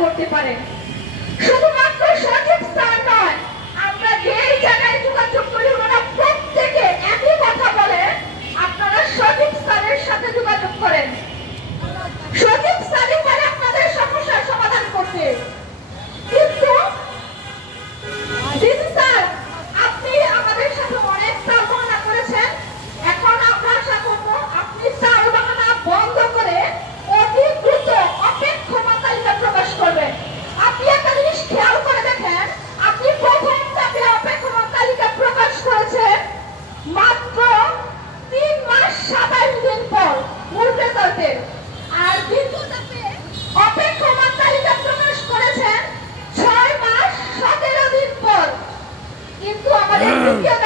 করতে পারেন। শুধুমাত্র সঠিক স্থান নয়, আমরা যেই জায়গায় যোগাযোগ করি ওনারা প্রত্যেকে একই কথা বলে, আপনারা সঠিক স্থানের সাথে যোগাযোগ করেন। সঠিক স্থানে পারে আপনাদের সমস্যার সমাধান করতে। কিন্তু স্যার, আপনি আমাদের সাথে অনেক তালবাহানা করেছেন। এখন আমরা আশা করব আপনি তালবাহানা বন্ধ করে অতি দ্রুত অপেক্ষমান তালিকা প্রকাশ করবেন। আপনি একটা জিনিস খেয়াল করে দেখেন, আপনি প্রথম ধাপে অপেক্ষমান তালিকা প্রকাশ করেছেন মাত্র 3 মাস 27 দিন পর মূল রেজাল্টের, আর দ্বিতীয় ধাপে অপেক্ষমান তালিকা প্রকাশ করেছেন 6 মাস 17 দিন পর। কিন্তু আমাদের দ্বিতীয়